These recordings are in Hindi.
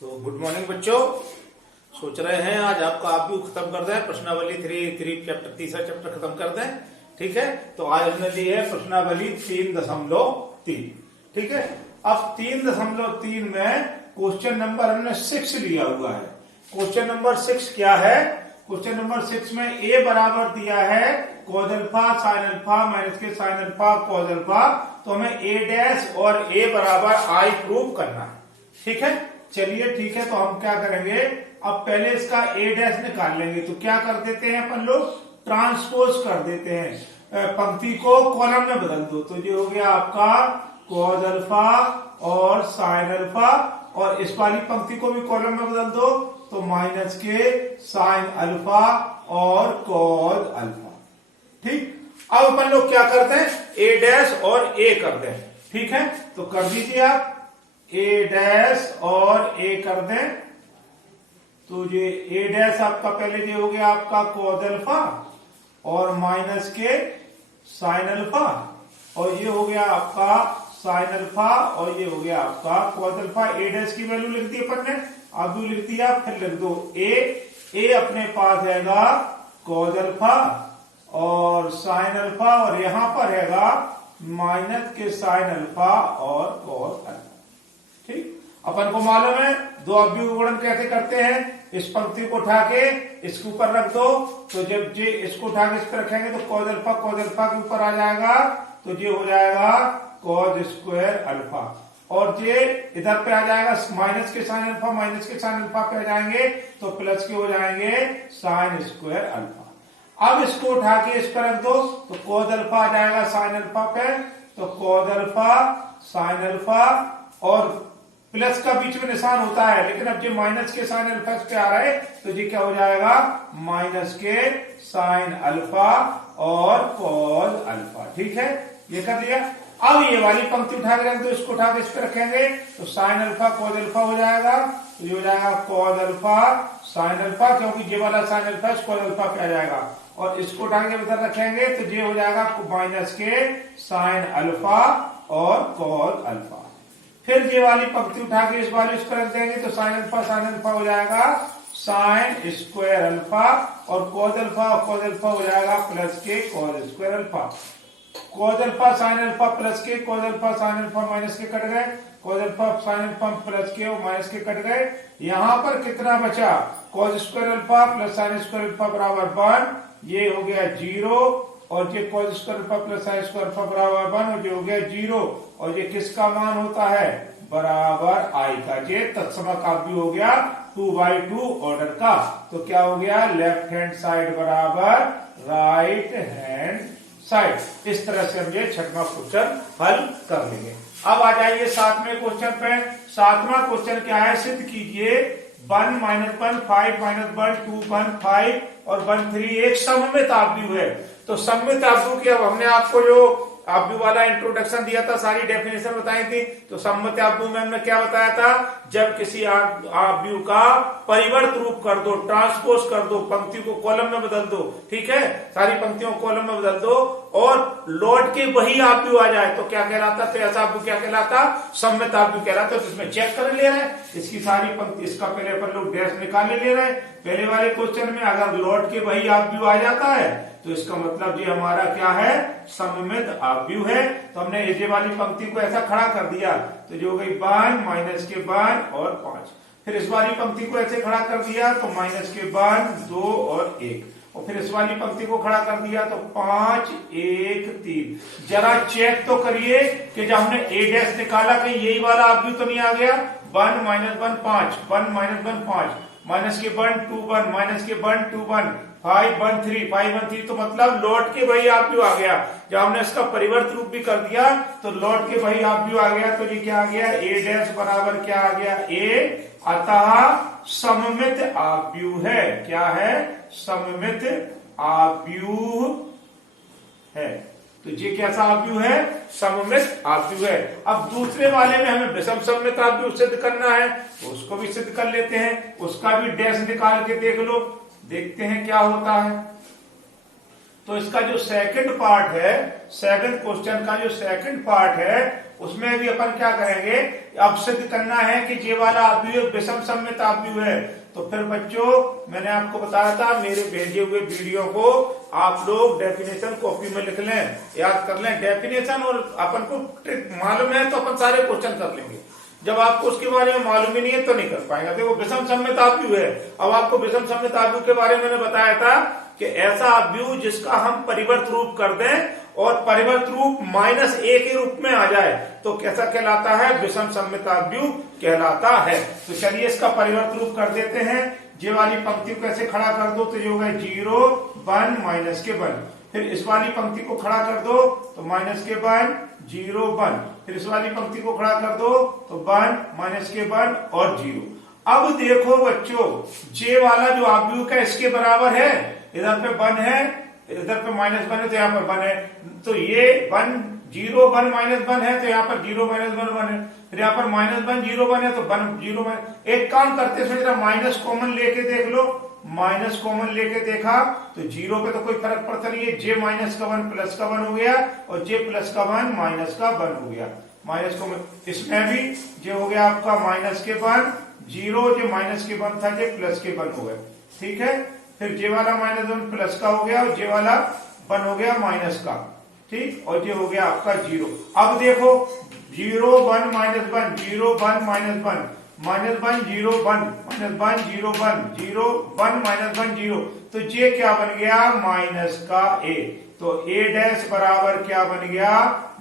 तो गुड मॉर्निंग बच्चों। सोच रहे हैं आज आपका आप भी खत्म कर दें, प्रश्नावली थ्री चैप्टर तीसरा चैप्टर खत्म कर दें। ठीक है, तो आज हमने ली है प्रश्नावली 3.3। ठीक है, अब 3.3 में क्वेश्चन नंबर हमने 6 लिया हुआ है। क्वेश्चन नंबर 6 क्या है? क्वेश्चन नंबर 6 में ए बराबर दिया है cause alpha sine alpha minus के साइन अल्फा कॉज अल्फा। तो हमें ए डैश और ए बराबर आई प्रूव करना है। ठीक है, चलिए ठीक है, तो हम क्या करेंगे, अब पहले इसका ए डैश निकाल लेंगे। तो क्या कर देते हैं अपन लोग, ट्रांसपोज कर देते हैं, पंक्ति को कॉलम में बदल दो। तो ये हो गया आपका कॉज अल्फा और साइन अल्फा, और इस वाली पंक्ति को भी कॉलम में बदल दो तो माइनस के साइन अल्फा और कॉज अल्फा। ठीक, अब अपन लोग क्या करते हैं, ए डैश और ए करते हैं। ठीक है, तो कर दीजिए आप ए डैश और ए कर दें। तो ये ए डैश आपका पहले ये हो गया आपका कॉज अल्फा और माइनस के साइन अल्फा, और ये हो गया आपका साइन अल्फा और ये हो गया आपका कॉज अल्फा। ए डैश की वैल्यू लिख दी अपन ने, अब भी लिख दिया, फिर लिख दो ए अपने पास रहेगा कॉज अल्फा और साइन अल्फा, और यहां पर रहेगा माइनस के साइन अल्फा और कॉज अल्फा। ठीक, अपन को मालूम है दो अवयवी गुणन कैसे करते हैं। इस पंक्ति को उठा के इसके ऊपर रख दो, तो जब ये इसको उठा के इस पर रखेंगे तो कॉज अल्फा के ऊपर आ जाएगा, तो ये हो जाएगा कॉज स्क्वायर अल्फा, और ये इधर पे आ जाएगा माइनस के साइन अल्फा, माइनस के साइन अल्फा पे आ जाएंगे तो प्लस के हो जाएंगे साइन स्क्वायर अल्फा। अब इसको उठा के इस पर रख दो तो कॉज अल्फा आ जाएगा साइन अल्फा पे, तो कॉज अल्फा साइन अल्फा, और प्लस का बीच में निशान होता है, लेकिन अब जो माइनस के साइन अल्फा पे आ रहा है तो ये क्या हो जाएगा माइनस के साइन अल्फा और कॉज अल्फा। ठीक है, ये कर लिया। अब ये वाली पंक्ति उठा के रख दो, इसको उठा के इस पे रखेंगे तो साइन अल्फा कॉज अल्फा हो जाएगा, तो ये हो जाएगा कॉज अल्फा साइन अल्फा, क्योंकि ये वाला साइन अल्फा कॉज अल्फा पे आ जाएगा, और इसको उठा के इधर रखेंगे तो ये हो जाएगा माइनस के साइन अल्फा और कॉज अल्फा। फिर ये वाली पंक्ति उठा के इस वाली इस पर रख देंगे तो साइन अल्फा हो जाएगा साइन स्क्वायर अल्फा, और कॉज अल्फा हो जाएगा प्लस के cos square alpha. Cos alpha sine alpha plus के, cos alpha sine alpha minus के कट गए, cos alpha sine alpha plus के और माइनस के कट गए। यहां पर कितना बचा, cause square alpha plus sign square alpha बराबर 1, ये हो गया 0, और ये cause square alpha plus sign square alpha बराबर 1, और ये हो गया 0, और ये किसका मान होता है, बराबर आई का। ये तत्समक काव्य हो गया 2/2 ऑर्डर का। तो क्या हो गया, लेफ्ट हैंड साइड बराबर राइट हैंड साइड। इस तरह से हम ये छठवां क्वेश्चन हल कर लेंगे। अब आ जाइए सातवें क्वेश्चन पे। सातवां क्वेश्चन क्या है, सिद्ध कीजिए 1 - 1 5 - 1 2 1 5 और 1 3 एक सममित आव्यूह है। तो सममित आव्यूह की अब हमने आपको जो आव्यूह वाला इंट्रोडक्शन दिया था, सारी डेफिनेशन बताई थी। तो सममित आव्यूह में हमने क्या बताया था, जब किसी आव्यूह का परिवर्त रूप कर दो, ट्रांसपोज कर दो, पंक्ति को कॉलम में बदल दो। ठीक है, सारी पंक्तियों को कॉलम में बदल दो और लौट के वही आव्यूह आ जाए तो क्या कहलाता, तो ऐसा आव्यूह क्या कहलाता, सममित आव्यूह कहलाता। तो इसमें चेक कर ले रहे हैं इसकी सारी पंक्ति, इसका पहले अपन लोग डैश निकाल ले रहे हैं। पहले वाले क्वेश्चन में अगर लौट के वही आव्यूह आ जाता है तो इसका मतलब ये हमारा क्या है, सममित आव्यूह है। तो हमने ये वाली पंक्ति को ऐसा खड़ा कर दिया तो जो हो गई 1 माइनस के 1 और 5। फिर इस वाली पंक्ति को ऐसे खड़ा कर दिया तो माइनस के 1 2 और 1, और फिर इस वाली पंक्ति को खड़ा कर दिया तो 5 1 3। जरा चेक तो करिए कि जब हमने ए डैश निकाला कहीं यही वाला आव्यूह तो नहीं आ गया। 1 - 1 5, 1 - 1 5, माइनस के 1 2 1, माइनस के 1 2 1, 5 1 3 5 1 3, तो मतलब लौट के वही आव्यूह आ गया। जब हमने इसका परिवर्त रूप भी कर दिया तो लौट के वही आव्यूह आ गया। तो ये क्या आ गया, ए डैश बराबर क्या आ गया, ए, अतः सममित आव्यूह है। क्या है, सममित आव्यूह है। तो ये कैसा आव्यूह है, सममित आव्यूह है। अब दूसरे वाले में हमें विषम सममित आव्यूह सिद्ध करना है तो उसको भी सिद्ध कर लेते हैं, उसका भी डैश निकाल के देख लो, देखते हैं क्या होता है। तो इसका जो सेकंड पार्ट है, सेकंड क्वेश्चन का जो सेकंड पार्ट है, उसमें भी अपन क्या करेंगे, अब सिद्ध करना है कि ये वाला आव्यूह विषम सममित आव्यूह है। तो फिर बच्चों मैंने आपको बताया था, मेरे भेजे हुए वीडियो को आप लोग डेफिनेशन कॉपी में लिख लें, याद कर लें डेफिनेशन, और अपन को ट्रिक मालूम है तो अपन सारे क्वेश्चन कर लेंगे। जब आपको उसके बारे में मालूम ही नहीं है तो नहीं कर पाएंगे। देखो विषम सममित आव्यूह है। अब आपको विषम सममित आव्यूह के बारे में मैंने बताया था कि ऐसा आव्यूह जिसका हम परिवर्त रूप कर दें और परिवर्त रूप -a के रूप में आ जाए तो कैसा कहलाता है, विषम सममित आव्यूह कहलाता है। तो चलिए इसका परिवर्त रूप कर देते हैं। ये वाली पंक्ति को कैसे खड़ा कर दो, तो ये होगा 0 1 माइनस के 1। फिर इस वाली पंक्ति को खड़ा कर दो तो माइनस के 1 0 1। फिर इस वाली पंक्ति को खड़ा कर दो तो 1 माइनस के 1 और 0। अब देखो बच्चों, जे वाला जो आव्यूह है इसके बराबर है, इधर पे 1 है, इधर पे -1 है, तो यहाँ पर 1 है। तो ये 1 0 1 -1 है, तो यहाँ पर 0 -1 1 है। फिर यहाँ पर -1 0 1 है, तो 1 0 1। एक काम करते हैं, जरा माइनस कॉमन लेके देख लो। माइनस कॉमन लेके देखा तो 0 पे तो कोई फर्क पड़ता नहीं है। जे माइनस का 1 प्लस का 1 हो गया और जे प्लस का 1 माइनस का 1 हो गया। माइनस कॉमन इसमें भी जे हो गया आपका माइनस के 1 0, जे माइनस के 1 था जे प्लस के 1 हो गया। ठीक है, फिर जे वाला -1 प्लस का हो गया और जे वाला 1 हो गया माइनस का। ठीक, और ये हो गया आपका 0। अब देखो 0 1 -1 0 1 -1 -1 0 1 -1 0 1 0 1 -1 0। तो ये क्या बन गया, माइनस का a। तो a डैश बराबर क्या बन गया,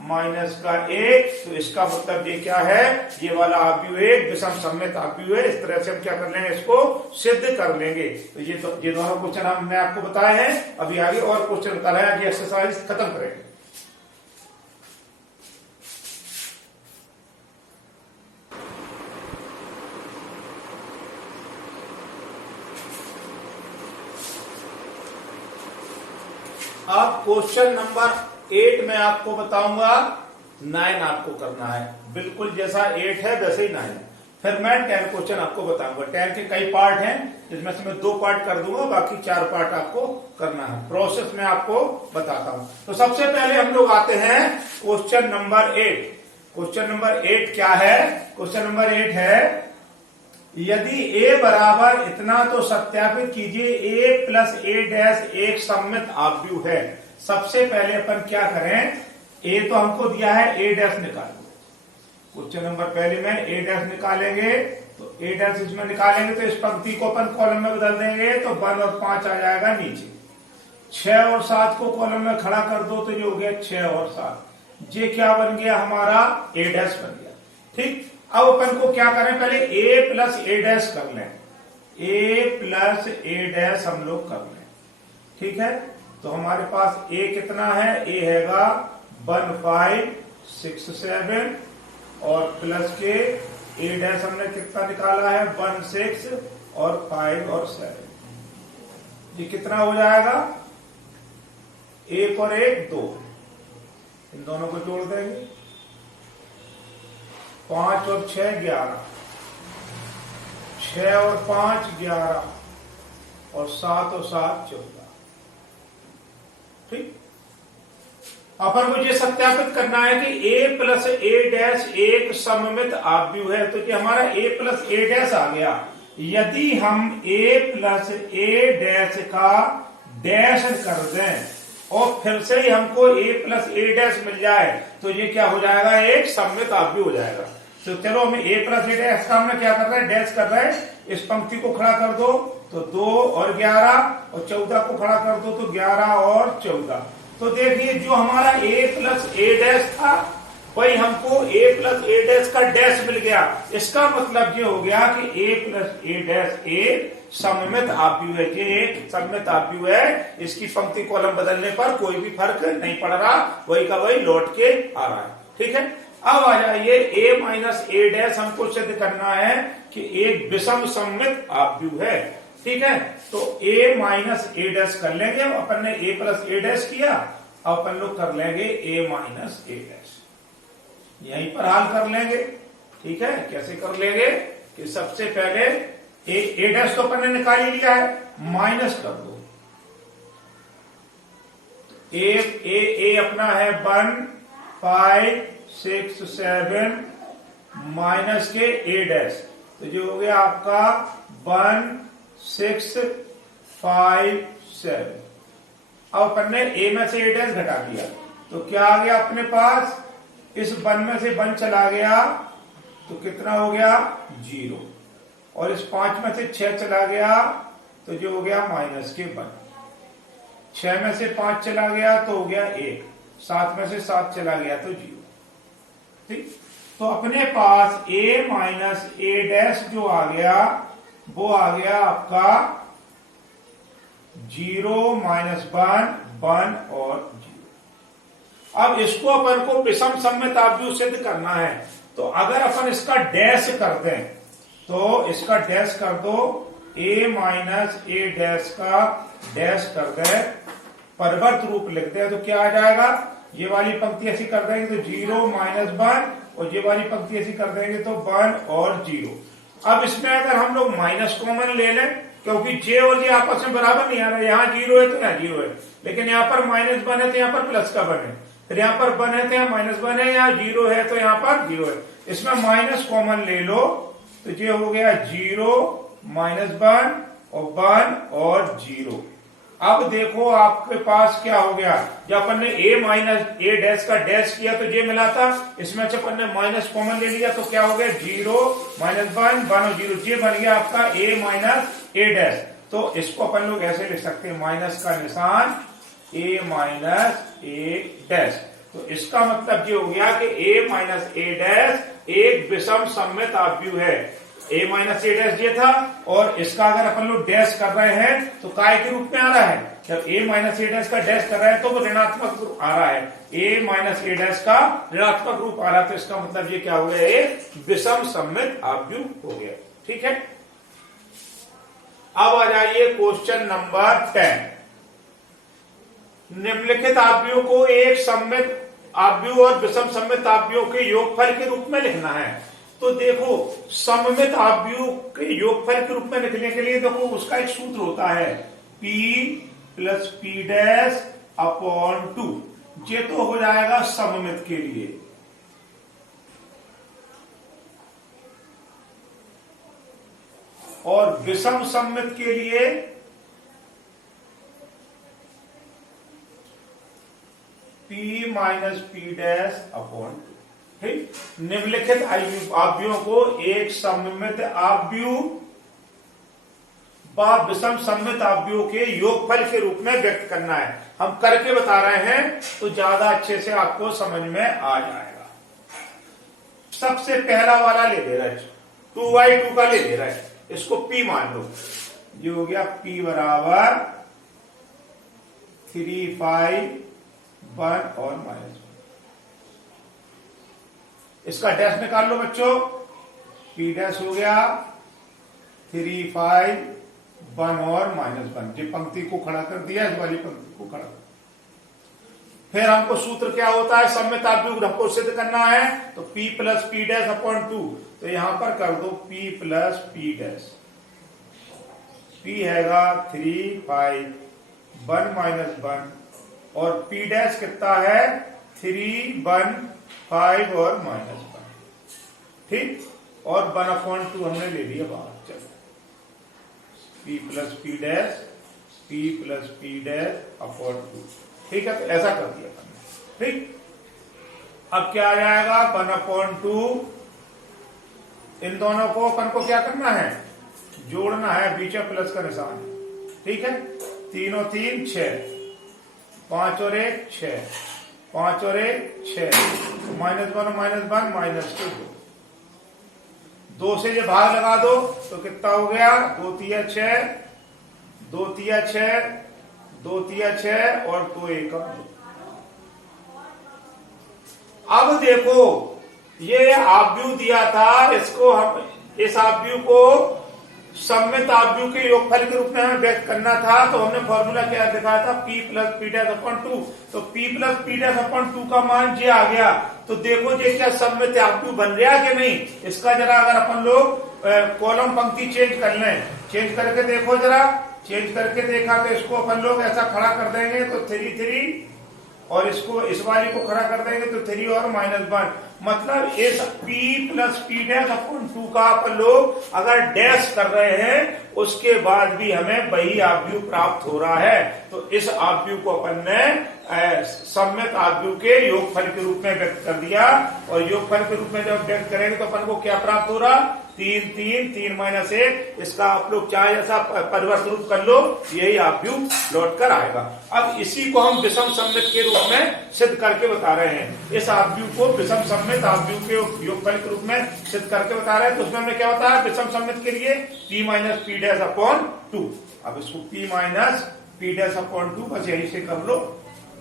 माइनस का a। तो इसका मतलब ये क्या है, ये वाला आव्यूह एक विषम सममित आव्यूह है। इस तरह से हम क्या कर लेंगे, इसको सिद्ध कर लेंगे। तो ये दोनों क्वेश्चन हमने आपको बताए हैं। अभी आगे और क्वेश्चन बता रहे हैं, आगे एक्सरसाइज खत्म करेंगे। अब क्वेश्चन नंबर 8 में आपको बताऊंगा, 9 आपको करना है। बिल्कुल जैसा 8 है वैसे ही 9 है। फिर मैं 10 क्वेश्चन आपको बताऊंगा। 10 के कई पार्ट हैं, जिसमें से मैं 2 पार्ट कर दूंगा, बाकी 4 पार्ट आपको करना है। प्रोसेस में आपको बताता हूं। तो सबसे पहले हम लोग आते हैं क्वेश्चन नंबर 8। क्वेश्चन नंबर 8 क्या है, क्वेश्चन नंबर 8 है, यदि a बराबर इतना तो सत्यापित कीजिए a प्लस a डैश एक सममित आव्यूह है। सबसे पहले अपन क्या करें, a तो हमको दिया है, a डैश निकालो। क्वेश्चन नंबर पहले में a डैश निकालेंगे, तो a डैश इसमें निकालेंगे तो इस पंक्ति को अपन कॉलम में बदल देंगे, तो 1 और 5 आ जाएगा नीचे। 6 और 7 को कॉलम में खड़ा कर दो तो ये हो गया 6 और 7। ये क्या बन गया हमारा, a डैश बन गया। ठीक, अब अपन को क्या करें, पहले a प्लस a डैश कर लें। a प्लस a डैश हम लोग कर लें। ठीक है, तो हमारे पास a कितना है, a हैगा 1 5 6 7 और प्लस के a डैश हमने कितना निकाला है, 1 6 और 5 और 7। ये कितना हो जाएगा, 1 और 1 2। इन दोनों को जोड़ देंगे, 5 और 6 11, 6 और 5 11 और 7 और 7 14। ठीक, अपन को ये सत्यापित करना है कि a प्लस a डैश एक सममित आव्यूह है। तो ये हमारा a प्लस a डैश आ गया। यदि हम a प्लस a डैश का डैश कर दें और फिर से ही हमको a प्लस a डैश मिल जाए तो ये क्या हो जाएगा, एक सममित आव्यूह हो जाएगा। तो चलो हमें a प्लस a डैश का हमने क्या कर रहे हैं, डैश कर रहे हैं। इस पंक्ति को खड़ा कर दो तो 2 और 11 और 14 को खड़ा कर दो तो 11 और 14। तो देखिए जो हमारा a प्लस a डैश था वही हमको a प्लस a डैश का डैश मिल गया। इसका मतलब ये हो गया कि a प्लस a डैश एक सममित आव्यूह है। ये एक सममित आव्यूह है। इसकी पंक्ति कॉलम बदलने पर कोई भी फर्क नहीं पड़ रहा, वही का वही लौट के आ रहा है। ठीक है, अब आ जाइए a माइनस a डैश हमको सिद्ध करना है कि एक विषम सममित आव्यूह है। ठीक है, तो a माइनस a डैश कर लेंगे। अपन ने a प्लस a डैश किया, अब अपन लोग कर लेंगे a माइनस a डैश, यहीं पर हाल कर लेंगे। ठीक है, कैसे कर लेंगे कि सबसे पहले a डैश तो अपन ने निकाल ही लिया है, माइनस कर दो ए अपना है 1 5 6 7 माइनस के ए डैश, तो जो हो गया आपका 1 6 5 7। अब अपन ने ए में से ए डैश घटा दिया तो क्या आ गया अपने पास, इस 1 में से 1 चला गया तो कितना हो गया 0, और इस 5 में से 6 चला गया तो जो हो गया माइनस के 1, 6 में से 5 चला गया तो हो गया 1, 7 में से 7 चला गया तो 0। ठीक, तो अपने पास a माइनस ए डैश जो आ गया वो आ गया आपका 0 -1 1 और 0। अब इसको अपन को विषम सममित आव्यूह सिद्ध करना है, तो अगर अपन इसका डैश कर दें तो इसका डैश कर दो, a माइनस ए डैश का डैश कर दे, परिवर्त रूप लिखते हैं तो क्या आ जाएगा, ये वाली पंक्ति ऐसी कर देंगे तो 0 -1 और ये वाली पंक्ति ऐसी कर देंगे तो 1 और 0। अब इसमें अगर हम लोग माइनस कॉमन ले लें, क्योंकि जे और जे आपस में बराबर नहीं आ रहा है, यहाँ 0 है तो यहाँ 0 है, लेकिन यहाँ पर -1 है तो यहाँ पर प्लस का 1 है, फिर यहाँ पर 1 है तो यहाँ -1 है, यहाँ 0 है तो यहाँ पर 0 है। इसमें माइनस कॉमन ले लो तो ये हो गया 0 -1 और 1 और 0। अब देखो आपके पास क्या हो गया, जब अपन ने a माइनस ए डैश का डैश किया तो ये मिला था, इसमें से अपन ने माइनस कॉमन ले लिया तो क्या हो गया 0 -1 1 और 0, ये बन गया आपका a माइनस ए डैश। तो इसको अपन लोग ऐसे लिख सकते हैं, माइनस का निशान a माइनस ए डैश। तो इसका मतलब ये हो गया कि a माइनस ए डैश एक विषम सममित आव्यूह है। a माइनस ए डैश ये था, और इसका अगर अपन लोग डैश कर रहे हैं तो काय के रूप में आ रहा है, जब a माइनस ए डैश का डैश कर रहे हैं तो वो ऋणात्मक रूप आ रहा है, a माइनस ए डैश का ऋणात्मक रूप आ रहा है, तो इसका मतलब ये क्या हो गया, एक विषम सममित आव्यूह हो गया। ठीक है, अब आ जाइए क्वेश्चन नंबर 10। निम्नलिखित आव्यूह को एक सममित आव्यूह और विषम सममित आव्यूह के योगफल के रूप में लिखना है। तो देखो, सममित आव्यूह के योगफल के रूप में लिखने के लिए देखो उसका एक सूत्र होता है, p + p' अपॉन 2। ये तो हो जाएगा सममित के लिए, और विषम सममित के लिए p माइनस p' अपॉन 2। ठीक, निम्नलिखित आव्यूहों को एक सममित आव्यूह व विषम सममित आव्यूह के योगफल के रूप में व्यक्त करना है। हम करके बता रहे हैं तो ज्यादा अच्छे से आपको समझ में आ जाएगा। सबसे पहला वाला ले ले रहा है, 2/2 का ले ले रहा है, इसको p मान लो, ये हो गया p बराबर 3 5 1 और -1। इसका डैश निकाल लो बच्चों, p डैश हो गया 3 5 1 और -1। ये पंक्ति को खड़ा कर दिया, इस वाली पंक्ति को खड़ा कर। फिर हमको सूत्र क्या होता है, सममित आव्यूह हमको सिद्ध करना है, तो p + p' अपॉन 2। तो यहां पर कर दो p + p'। p हैगा 3 5 1 -1 और p' कितना है 3 1 5 और -1। ठीक, और 1/2 हमने ले लिया बाहर। चलो, p + p' अपॉन 2। ठीक है, तो ऐसा कर दिया हमने। ठीक, अब क्या आ जाएगा 1/2। इन दोनों को अपन को क्या करना है, जोड़ना है, बीच में प्लस का निशान है। ठीक है, 3 और 3 6, 5 और 1 6, 5 और 1 6, -1 और -1 -2। 2 से ये भाग लगा दो तो कितना हो गया, 2 3 6, 2 3 6, 2 3 6 और 2 1 2। अब देखो, ये आव्यूह दिया था, इसको हम इस आव्यूह को सममित आव्यूह के योगफल के रूप में हमें व्यक्त करना था, तो हमने फॉर्मूला क्या दिखाया था, p + p' अपॉन 2। तो p + p' अपॉन 2 का मान ये आ गया। तो देखो ये क्या सममित आव्यूह बन रहा कि नहीं, इसका जरा अगर अपन लोग कॉलम पंक्ति चेंज कर लें, चेंज करके देखो जरा, चेंज करके देखा तो इसको अपन लोग ऐसा खड़ा कर देंगे तो 3 3 और इसको इस वाली को खड़ा कर देंगे तो 3 और -1, मतलब इस p plus P dash upon 2 का अपन लोग अगर डैश कर रहे हैं उसके बाद भी हमें वही आव्यूह प्राप्त हो रहा है। तो इस आव्यूह को अपन ने सम्मित आव्यूह के योगफल के रूप में व्यक्त कर दिया, और योगफल के रूप में जब व्यक्त करेंगे तो अपन को क्या प्राप्त हो रहा, 3 3 3 -1, इसका आप लोग चाहे जैसा परिवर्तन रूप कर लो, यही आव्यूह लौट कर आएगा। अब इसी को हम विषम सम्मित के रूप में सिद्ध करके बता रहे हैं। इस आव्यूह को विषम सम्मित आव्यूह के योगफल के रूप में सिद्ध करके बता रहे हैं। तो उसमें हमने क्या बताया विषम सम्मित के लिए p minus P dash upon 2। अब इसको p minus P dash upon 2 बस यही से कर लो,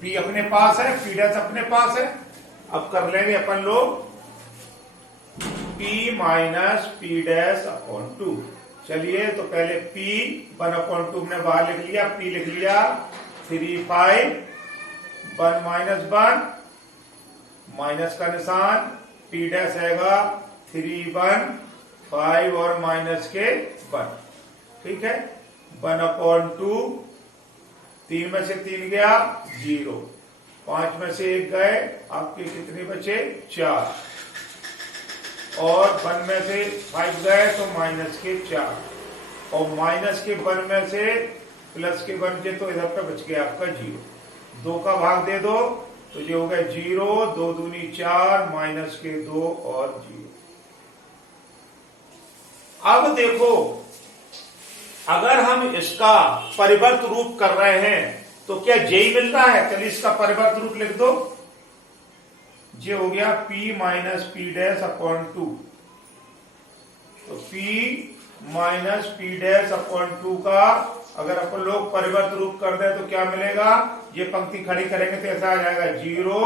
p अपने पास है, p डैश अपने पास है। अब कर लेंगे अपन लोग p minus P dash upon 2। चलिए तो पहले p 1/2 हमने बाहर लिख लिया, p लिख लिया 3 5 1 -1 माइनस का निशान, p डैश आएगा 3 1 5 और माइनस के 1, ठीक है। 1/2, 3 में से 3 गया 0, 5 में से 1 गए, आपके कितने बचे 4, और 1 में से 5 गए तो माइनस के 4, और माइनस के 1 में से प्लस के 1 के तो इधर पे बच गया आपका 0। 2 का भाग दे दो तो ये हो गया 0, 2 दूनी 4, माइनस के 2 और 0। अब देखो अगर हम इसका परिवर्त रूप कर रहे हैं तो क्या जेई मिल रहा है, चलिए इसका परिवर्त रूप लिख दो। ये हो गया p minus P dash upon 2, तो p minus P dash upon 2 का अगर अपन लोग परिवर्त रूप कर दे तो क्या मिलेगा, ये पंक्ति खड़ी करेंगे तो ऐसा आ जाएगा 0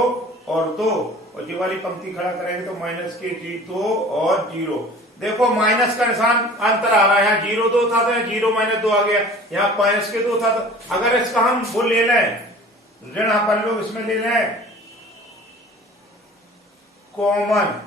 और 2, और ये वाली पंक्ति खड़ा करेंगे तो माइनस के 2 और 0। देखो माइनस का निशान अंतर आ रहा है, यहाँ 0 2 था तो 0 -2 आ गया, यहाँ माइनस के 2 था। तो अगर इसका हम वो ले लें ऋण, अपन लोग इसमें ले लें कॉमन,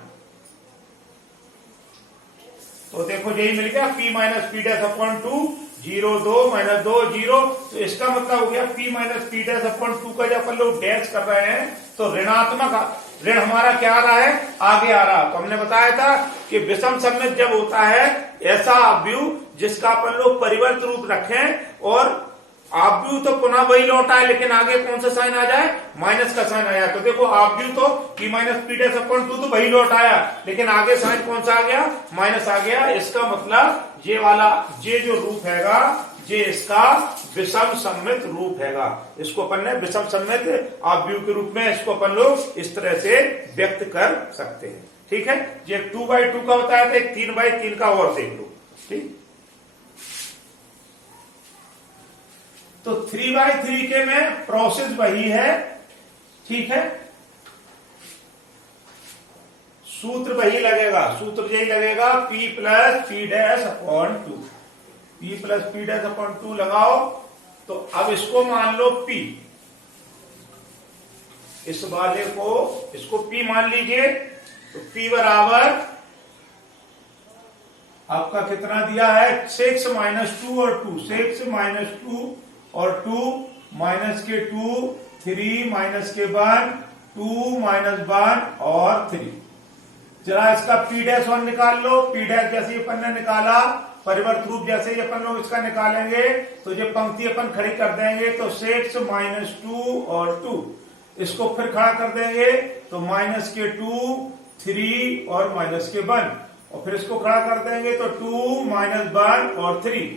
तो देखो यही मिल गया p minus P dash upon 2, 0 2 -2 0। तो इसका मतलब हो गया p minus P dash upon 2 का जब अपन लोग डैश कर रहे हैं तो ऋणात्मक ऋण हमारा क्या आ रहा है, आगे आ रहा। तो हमने बताया था कि विषम सम्मित जब होता है ऐसा आव्यूह जिसका अपन लोग परिवर्त रूप रखें और आव्यूह तो पुनः वही लौट आए, लेकिन आगे कौन सा साइन आ जाए, माइनस का साइन आया। तो देखो आव्यूह तो p minus P dash upon 2 तो वही लौट आया, लेकिन आगे साइन कौन सा आ गया, माइनस आ गया। इसका मतलब ये वाला ये जो रूप हैगा ये इसका विषम सम्मित रूप हैगा। इसको अपन ने विषम सम्मित आव्यूह के रूप में इसको अपन लोग इस तरह से व्यक्त कर सकते हैं, ठीक है। ये 2/2 का बताया था, एक 3/3 का और देख लो, ठीक। तो 3/3 के में प्रोसेस वही है, ठीक है, सूत्र वही लगेगा, सूत्र यही लगेगा p plus P dash upon 2, p plus P dash upon 2 लगाओ। तो अब इसको मान लो p, इस वाले को इसको p मान लीजिए, तो p बराबर आपका कितना दिया है 6 -2 और 2, 6 -2 और 2 माइनस के 2 3 माइनस के 1 2 -1 और 3। जरा इसका p डैश 1 निकाल लो, p डैश जैसे अपन ने निकाला परिवर्त रूप जैसे ही अपन लोग इसका निकालेंगे तो ये पंक्ति अपन खड़ी कर देंगे, तो 6 -2 और 2, इसको फिर खड़ा कर देंगे तो माइनस के 2 3 और माइनस के 1, और फिर इसको खड़ा कर देंगे तो 2 -1 और 3।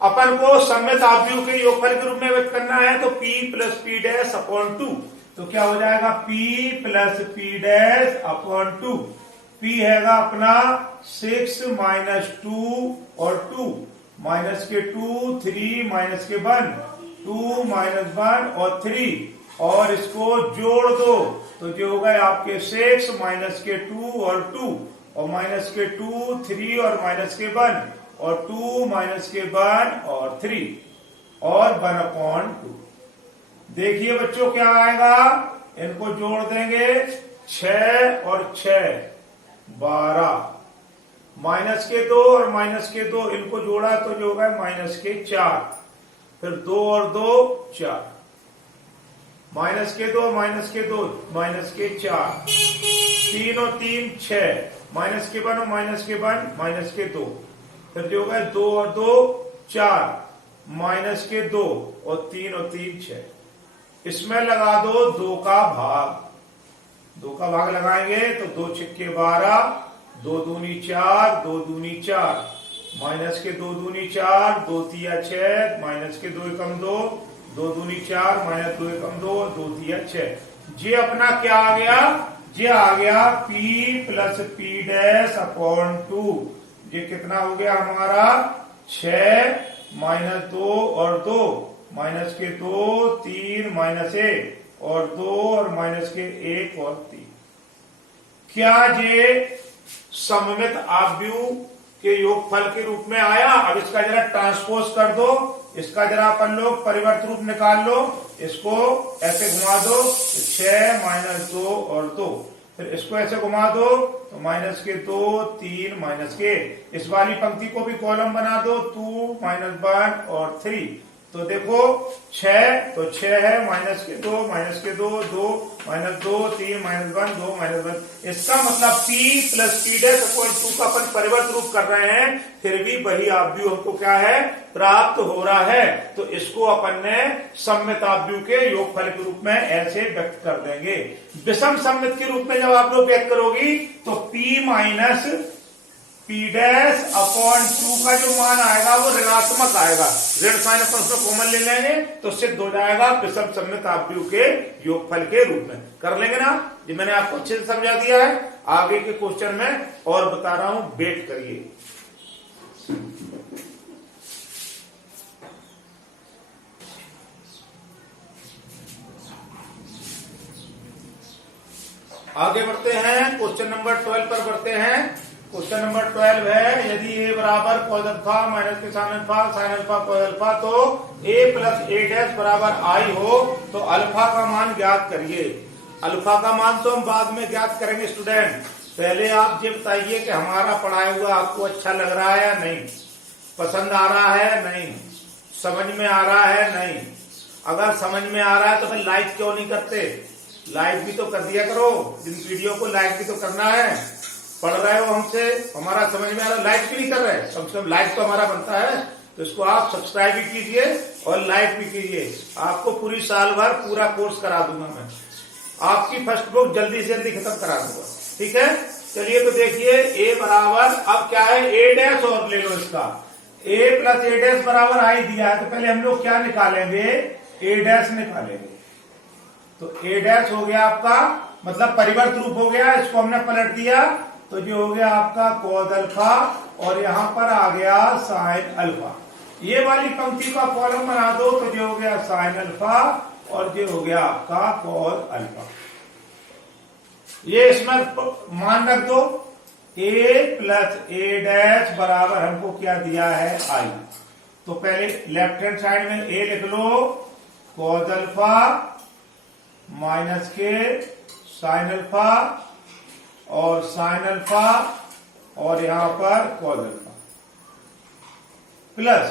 अपन को सम्मित आव्यूह के योगफल के रूप में व्यक्त करना है, तो p plus P dash upon 2, तो क्या हो जाएगा p plus P dash upon 2। p हैगा अपना 6 -2 और 2 माइनस के 2 3 माइनस के 1 2 -1 और 3, और इसको जोड़ दो तो जो हो गए आपके 6 माइनस के 2 और 2 और माइनस के 2 3 और माइनस के 1 और 2 माइनस के 1 और 3 और 1/2। देखिए बच्चों क्या आएगा, इनको जोड़ देंगे 6 और 6 12, माइनस के 2 और माइनस के 2 इनको जोड़ा तो जो होगा माइनस के 4, फिर 2 और 2 4, माइनस के 2 माइनस के 2 माइनस के 4, 3 और 3 6, माइनस के 1 और माइनस के 1 माइनस के 2, फिर जो होगा 2 और 2 4, माइनस के 2 और 3 और 3 6, इसमें लगा दो 2 का भाग। 2 का भाग लगाएंगे तो 2 छिक्के 12, 2 दूनी 4, 2 दूनी 4, माइनस के 2 दूनी 4, 2 तिया 6, माइनस के 2 एकम 2, 2 दूनी 4, माइनस 2 एकम 2, 2 तिया 6। ये अपना क्या आ गया? ये आ गया P plus P dash upon 2। ये कितना हो गया हमारा? 6 माइनस 2 और 2, माइनस के 2 3 माइनस 1 और 2 और माइनस के 1 और 3। क्या ये सममित आव्यूह के योगफल के रूप में आया? अब इसका जरा ट्रांसपोज कर दो, इसका जरा अपन लोग परिवर्त रूप निकाल लो, इसको ऐसे घुमा दो 6 माइनस 2 और 2, फिर इसको ऐसे घुमा दो तो माइनस के 2 3 माइनस के, इस वाली पंक्ति को भी कॉलम बना दो 2 माइनस 1 और 3। तो देखो 6 तो 6 है, माइनस के 2 2 माइनस 2 3 माइनस 1 2 माइनस 1। इसका मतलब P plus P dash upon 2 का अपन परिवर्त रूप कर रहे हैं, फिर भी वही आव्यूह हमको क्या है? प्राप्त हो रहा है। तो इसको अपन ने सममित आव्यूह के योगफल के रूप में ऐसे व्यक्त कर देंगे। विषम सममित के रूप में जब आप लोग व्यक्त करोगी तो P minus P dash upon 2 का जो मान आएगा वो ऋणात्मक आएगा, ऋण साइन अपन उसमें कॉमन ले लेंगे तो सिद्ध हो जाएगा विषम सममित आव्यूह के योगफल के रूप में। कर लेंगे ना? ये मैंने आपको अच्छे से समझा दिया है। आगे के क्वेश्चन में और बता रहा हूं, वेट करिए। आगे बढ़ते हैं, क्वेश्चन नंबर 12 पर बढ़ते हैं। क्वेश्चन नंबर 12 है, यदि a बराबर cos अल्फा माइनस के sine alpha sine alpha cos alpha तो a प्लस a डैश बराबर i हो तो अल्फा का मान ज्ञात करिए। अल्फा का मान तो हम बाद में ज्ञात करेंगे स्टूडेंट, पहले आप ये बताइए कि हमारा पढ़ाया हुआ आपको अच्छा लग रहा है या नहीं, पसंद आ रहा है नहीं, समझ में आ रहा है नहीं। अगर समझ में आ रहा है तो फिर लाइक क्यों नहीं करते? लाइक भी तो कर दिया करो, जिन वीडियो को लाइक भी तो करना है। पढ़ रहे हो हमसे, हमारा समझ में आ रहा, लाइक भी नहीं कर रहे, कम से कम लाइक तो हमारा बनता है। तो इसको आप सब्सक्राइब भी कीजिए और लाइक भी कीजिए। आपको पूरी साल भर पूरा कोर्स करा दूंगा मैं, आपकी फर्स्ट बुक जल्दी से जल्दी खत्म करा दूंगा, ठीक है। चलिए तो देखिए, a बराबर अब क्या है, a डैश और ले लो इसका, a प्लस a डैश बराबर आई दिया है तो पहले हम लोग क्या निकालेंगे? a डैश निकालेंगे। तो a डैश हो गया आपका, मतलब परिवर्त रूप हो गया, इसको हमने पलट दिया तो जो हो गया आपका cos अल्फा और यहां पर आ गया साइन अल्फा। ये वाली पंक्ति का कॉलम बना दो तो जो हो गया साइन अल्फा और जो हो गया आपका cos अल्फा। ये इसमें मान रख दो, a प्लस a डैश बराबर हमको क्या दिया है? i। तो पहले लेफ्ट हैंड साइड में a लिख लो, cos अल्फा माइनस के साइन अल्फा और साइन अल्फा और यहां पर cos alpha plus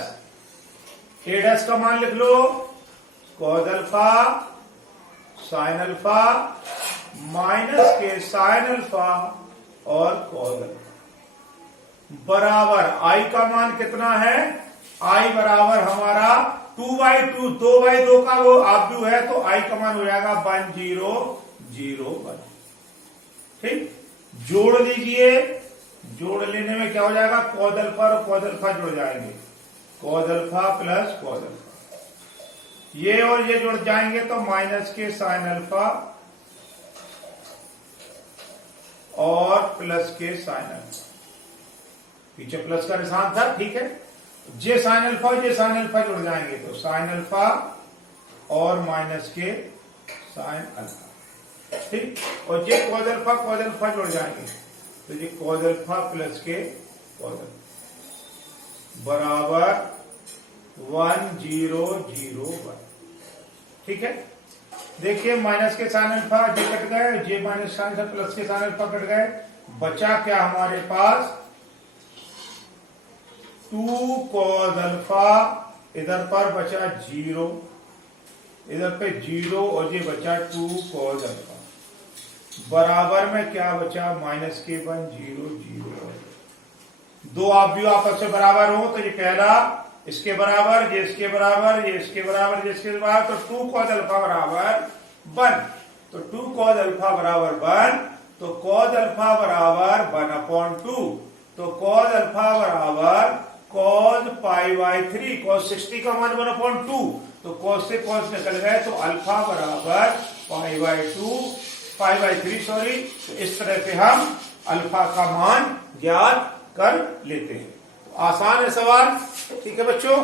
a dash का मान लिख लो, cos alpha sine alpha minus के साइन अल्फा और cos अल्फा बराबर i का मान कितना है? i बराबर हमारा 2/2, 2/2 का वो आव्यूह है तो i का मान हो जाएगा 1001। ठीक, जोड़ लीजिए, जोड़ लेने में क्या हो जाएगा? cos अल्फा और cos अल्फा जुड़ जाएंगे, cos alpha plus cos alpha, ये और ये जुड़ जाएंगे तो माइनस के साइन अल्फा और प्लस के साइन अल्फा, पीछे प्लस का निशान था, ठीक है। जे साइन अल्फा और जे साइन अल्फा जुड़ जाएंगे तो साइन अल्फा और माइनस के साइन अल्फा, ठीक। और जे cos अल्फा जुड़ जाएंगे तो ये cos अल्फा प्लस के cos अल्फा बराबर 1001। ठीक है, देखिए माइनस के साइन अल्फा जे कट गए, जे माइनस साइन अल्फा प्लस के साइन अल्फा कट गए, बचा क्या हमारे पास? 2 cos अल्फा, इधर पर बचा 0 इधर पे 0 और ये बचा 2 cos अल्फा, बराबर में क्या बचा -k1 0 0। दो अवयव आपस में बराबर हो तो ये पहला इसके बराबर, ये इसके बराबर, ये इसके बराबर, ये इसके बराबर, तो 2 cos अल्फा बराबर 1। तो 2 cos अल्फा बराबर 1, तो cos अल्फा बराबर 1/2, तो cos अल्फा बराबर cos π/3, cos 60 का मान 1/2, तो cos से cos निकल गए, तो अल्फा बराबर π/3 सॉरी। तो इस तरह से हम अल्फा का मान ज्ञात कर लेते हैं। तो आसान है सवाल, ठीक है बच्चों।